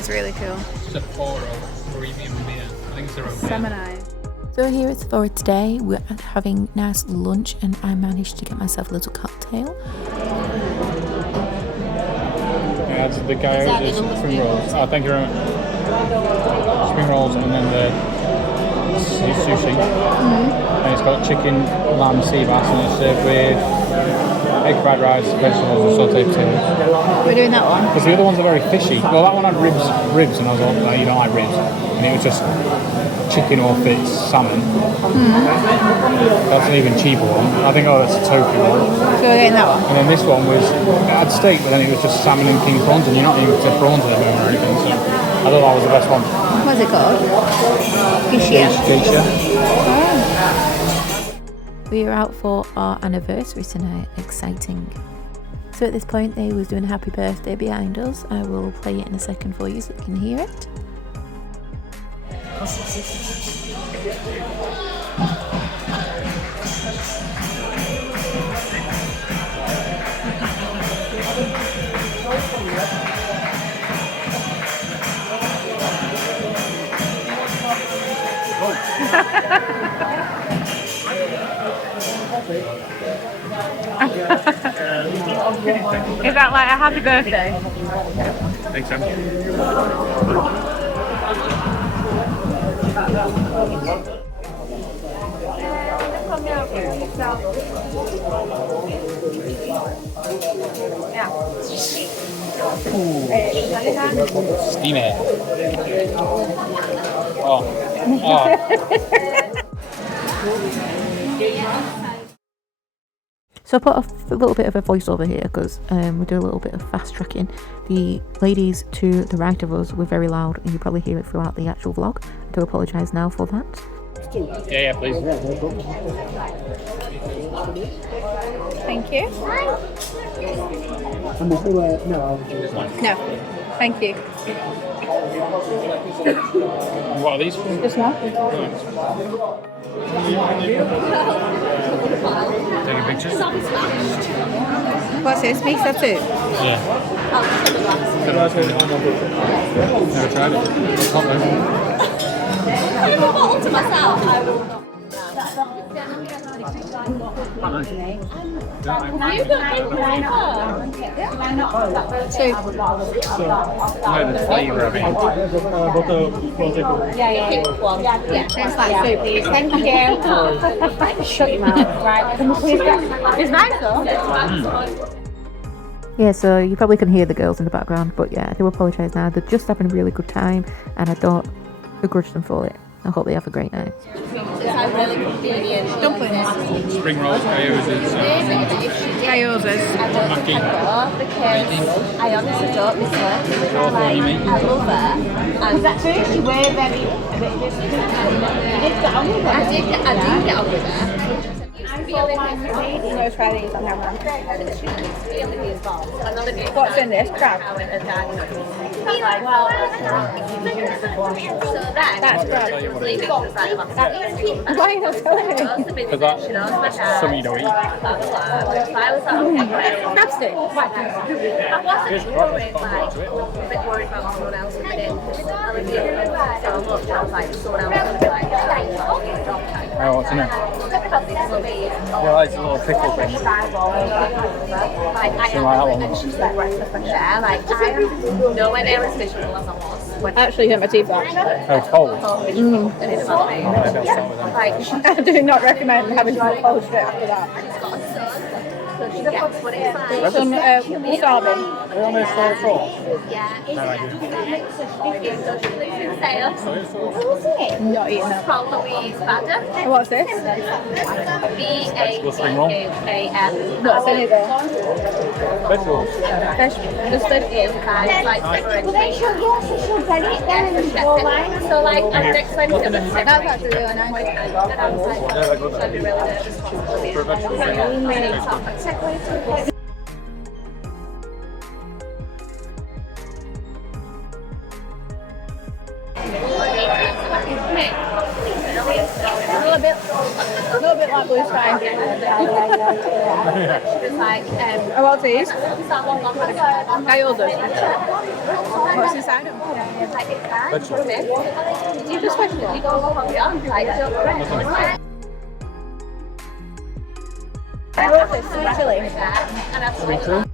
is really cool. Sapporo premium beer. I think it's their own beer. Seminine. So here at Sapporo today, we're having nice lunch and I managed to get myself a little cocktail. Yeah, it's the guy who does spring rolls. Oh, thank you very much. Spring rolls and then the sushi. And it's got chicken, lamb, sea bass, and it's served with egg fried rice, vegetables, and sauteed potatoes. We're doing that one. Because the other ones are very fishy. Well, that one had ribs, and I was like, no, you don't like ribs. And it was just chicken or fish salmon. That's an even cheaper one. I think, that's a tofu one. So we're getting that one. And then this one was, it had steak, but then it was just salmon and king prawns, and you're not even to prawns at the moment or anything. So I thought that was the best one. What's it called? Geisha. We are out for our anniversary tonight. Exciting. So at this point they was doing a happy birthday behind us. I will play it in a second for you so you can hear it. Is that like a happy birthday? Thanks, Sam. Steamy. Oh. So I put a little bit of a voiceover here because we do a little bit of fast tracking. The ladies to the right of us were very loud and you probably hear it throughout the actual vlog. I do apologise now for that. Yeah, please. Thank you. No, thank you. What are these? This one. Taking pictures? What's this? Mixed up too? Yeah. Never tried it. It's hot though. To myself, I will not. Where the flavour of it. Yeah. Tastes like soup. Thank you. Shut your mouth. Right. It's nice though. Yeah, so you probably can hear the girls in the background, but yeah, I do apologise now. They're just having a really good time and I don't begrudge them for it. I hope they have a great night. It's really convenient. Dumplings. Spring rolls, gyozas. Gyozas. Maki. Because I honestly don't miss her. California meat. I love her. And at first you were very... I did get on with her. No, try these on camera. What's in this? Crab? That's crab. Why are you not telling me? Because that's something you don't eat. Crab stick? I wasn't worried, like, a bit worried about someone else coming in. I was like, someone else would be like, Oh, what's in it? Yeah, like a little pickle thing. like, I am and she's like right for fresh air. Like, I am nowhere near as visual as I was. When Actually, hit my teeth out. Oh, cold. and it's about me. Maybe I'll start with them. Like, I do not recommend having some cold straight after that. she's got a son, so she gets what it's like. Some wasabi. They're on their soy sauce. Yeah. No, I do. Not eating that. From Louise Badder. What's this? B-A-D-A-N. What's in it there? Vegetables. Fish. Just vegetables. Like, so, like, I'm explaining to them. That's actually really nice. And I was like, Yeah, they're good. I'd be really nervous. For a vegetable. little bit like blue sky. It's like, About these? that Gyoza. What's inside them? Vegetables. You just like, you go on beyond, like, I wrote this sweet chili. and I've Sweet chili.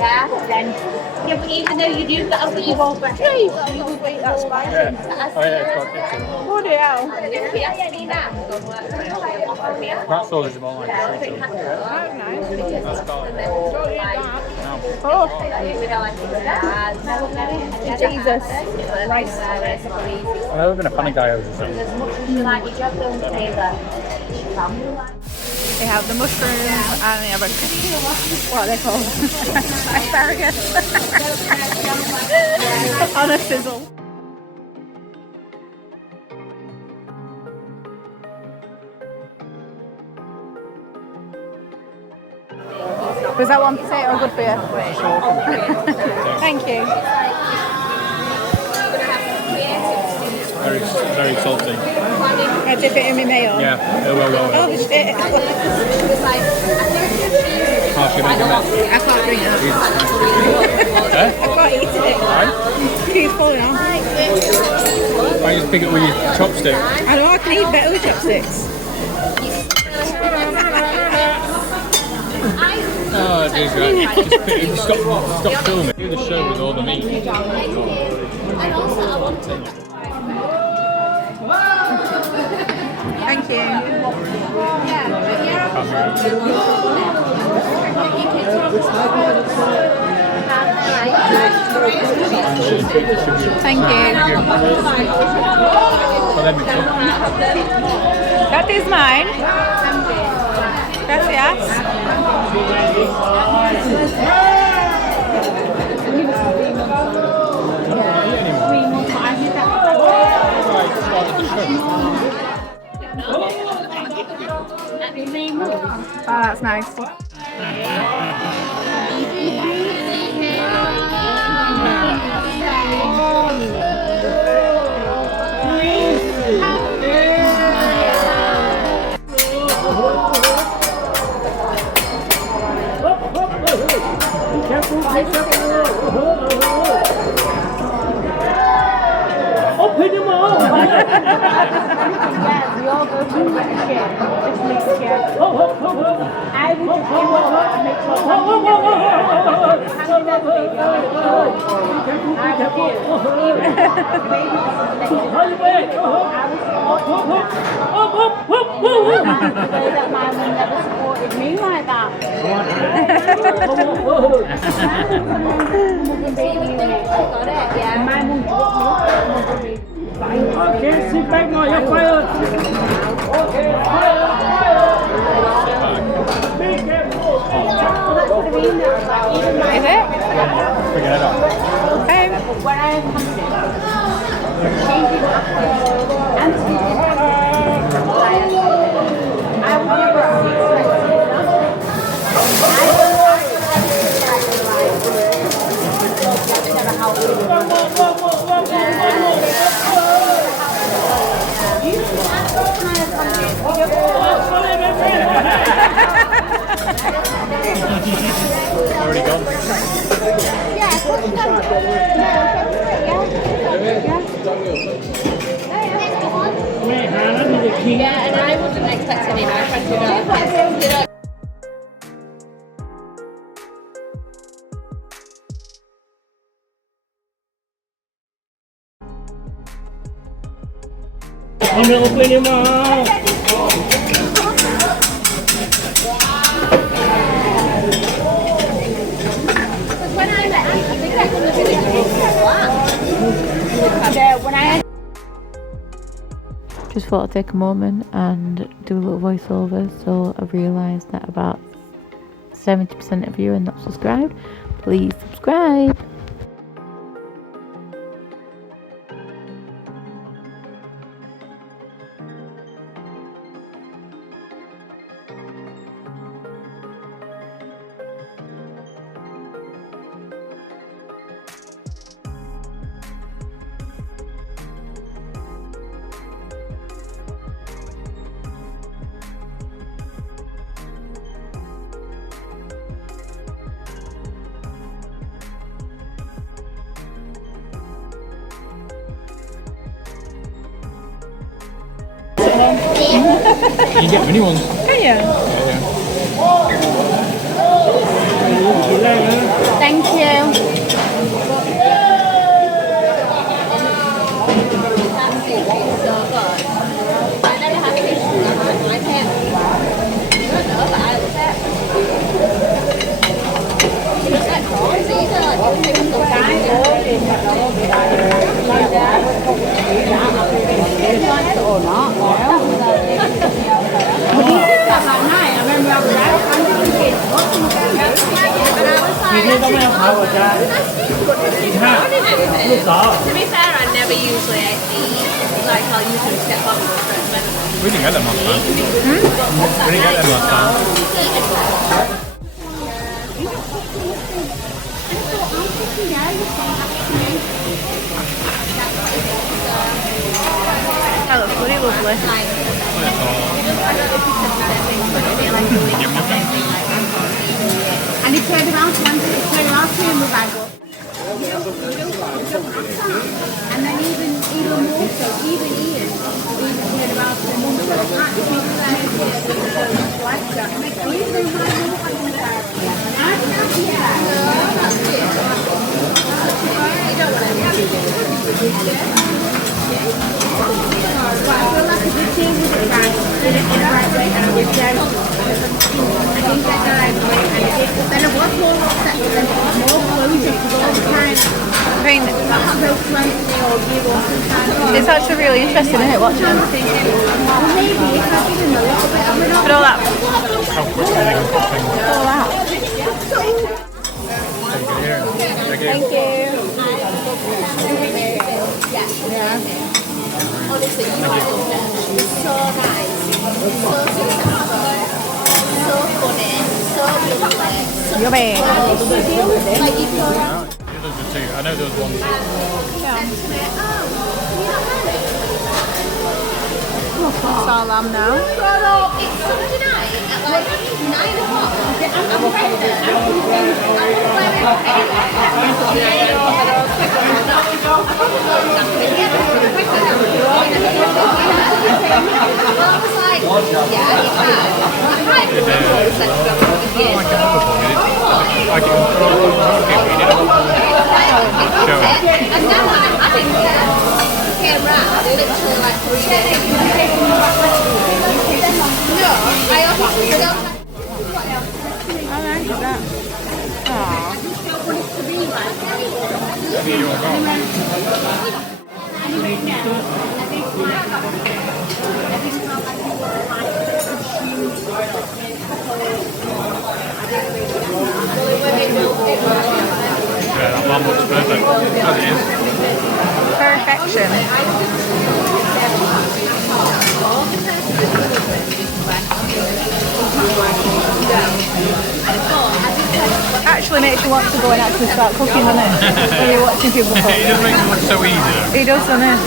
yeah, then, yeah, but even though you do that, you won't You would eat that spicy. Yeah. Oh yeah, it's got ketchup. Bloody hell. That sausage is more like sweet chili. That was nice. That's garlic. Don't eat that. No. Oh, Jesus. Rice. I've never been a fan of gyozas. So. They have the mushrooms and they have a what are they called? Asparagus on a sizzle. Was that one potato good for you? Thank you. Very salty. I dip it in my mayo. Yeah, it will go. Oh shit. Oh, should we make a mess? I can't drink that. Eh? I can't eat it. Right? It's falling off. Why don't you just pick it with your chopstick? I know I can eat better with chopsticks. Oh, jeez, right. Just pick it. Stop filming. Do the show with all the meat. Thank you. Thank you. That is mine. Gracias. Oh, that's nice. Open your mouth! Yeah, we all go to the mixture. This mixture. I would just do all that and make sure I that my mum never supported me like that. My mum dropped me. Okay, sit back now, you're fired! Okay, fire! Be careful! That's what I mean. Even my Is it? Figure it out. Okay. when I am changing and I would never Already gone. yeah, of course you can. Yeah, and I wasn't expecting him. I tried to do that. I'm gonna open your mouth! When I met him, I think I couldn't have been When I Just thought I'd take a moment and do a little voiceover. So I realised that about 70% of you are not subscribed. Please subscribe. You can get mini ones. Can you? Yeah. Thank you. To be fair, I never usually eat. Like, I'll usually step up for it. We didn't get them last time. We didn't get them last time. That looks really lovely. And he turned around to him with my book. And then even more so, even Ian, turned around to him and said, like that. And like, oh, you know, my mum had one there. I'm not here. You don't want I feel like a good thing with it, right? Did it in the right way, and I did that. I didn't get the right way, and I did. But then I was more upset, but then it was more closure because all the time. I mean, That's so close to me, or you or sometimes. it's actually really interesting, isn't it, watching them? Well, maybe if I give him a little bit of an But all that. How quickly they can cook things. All that. Thank you. Honestly, you are so nice, so successful, so funny, so lovely, so Yummy. like you go around Those are two. I know there was one. and said to me, oh, you're not married? It's all lamb now. It's Sunday night at like 9 o'clock. I'm pregnant. I was like, yeah, you can. And then when I didn't came round, literally like 3 days. No, I also still How nice is that? Aww. Yeah, that lamb looks perfect. As it is. Perfection. Actually makes you want to go and actually start cooking, doesn't it? When you're watching people cook. It just makes it look so easy. He does, doesn't it?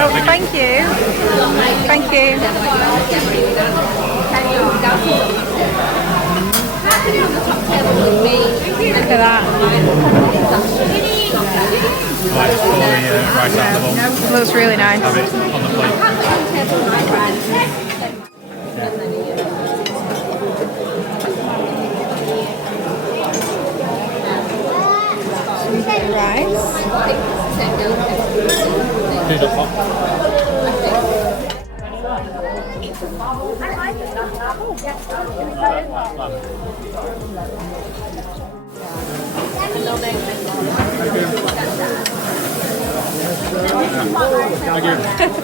Oh, thank you. Thank you. Look at that. Like it's fully right out of the bowl. Looks really nice. Have it on the plate. Rice. Do the pot.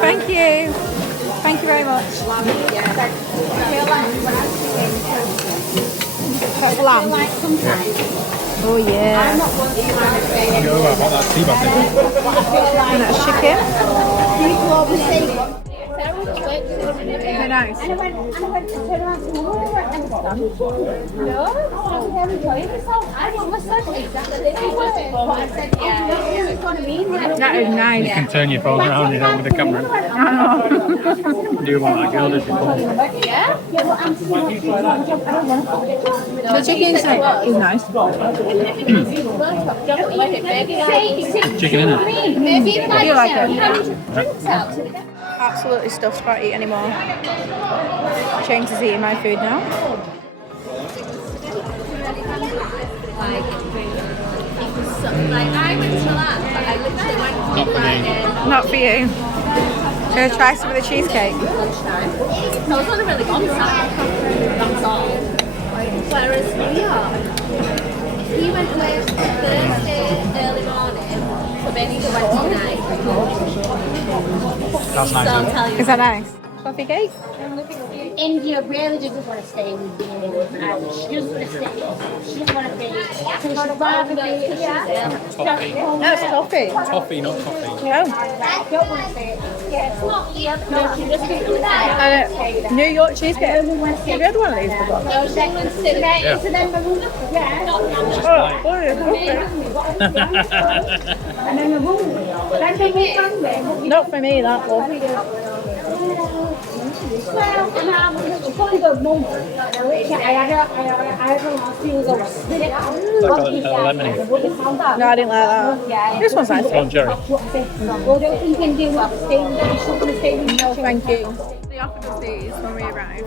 Thank you. Thank you very much. That's lamb. Oh yeah. Go about that tea bath. And that's chicken. Very nice. And I went to turn around to mum and I went, no, I'm enjoying myself. I didn't listen exactly what I said, yeah, it's what I mean. That is nice. You can turn your phone around, you know, with the camera. Do you want that girl, does she? Yeah, well, I'm still The chicken is nice. Chicken in it. Maybe You like it? drinks out. absolutely stuffed about eating anymore. James is eating my food now. Like I went to that, but I literally went to Friday. Not for you. Gonna try some of the cheesecake. I was on a really good side. That's all. Whereas here, he went away Thursday early morning, so then he went tonight. That's So I'll nice. tell you. Is that nice? Coffee cake? India really doesn't want to stay with you. She doesn't want to stay. She doesn't want to be. She'd rather be. Toffee. No, it's coffee. Toffee, not coffee. No. I don't want to stay. Yeah, it's not here. No, she just doesn't want to stay. New York cheesecake. I don't want to stay. Have you had one of these before? So then the room, yeah. Oh, okay. And then the room. Then the room. Not for me, that one. Well, and it's probably the moment. I had a few of those. Lemony. No, I didn't like that. This one's nice. Go on, Jerry. Well, don't you can do what stay with you should stay with No, thank you. They offered us these when we arrived.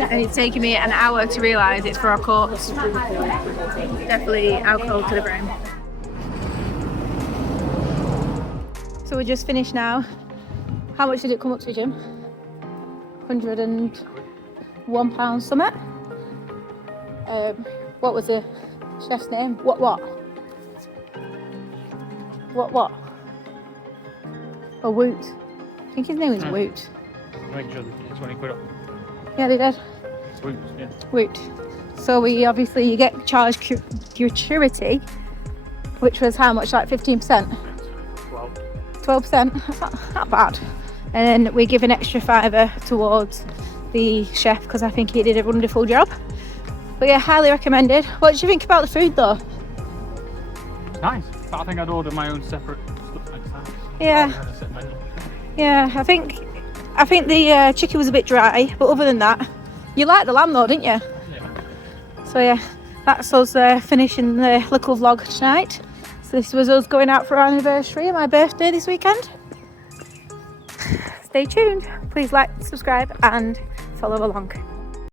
And it's taken me an hour to realise it's for our courts. Definitely alcohol to the brim. So we're just finished now. How much did it come up to, Jim? £101 something. What was the chef's name? What? Oh, Woot. I think his name is Woot. Make sure it's 20 quid up. Yeah, they did. Sweet, yeah. Woot. So you get charged gratuity, which was how much? Like 15%? 12%. That's not bad. And then we give an extra £5 towards the chef because I think he did a wonderful job. But yeah, highly recommended. What did you think about the food though? Nice. But I think I'd order my own separate stuff next time. Yeah. Yeah, I think the chicken was a bit dry, but other than that, you liked the lamb though, didn't you? Yeah. So yeah, that's us finishing the little vlog tonight. So this was us going out for our anniversary and my birthday this weekend. Stay tuned. Please like, subscribe and follow along.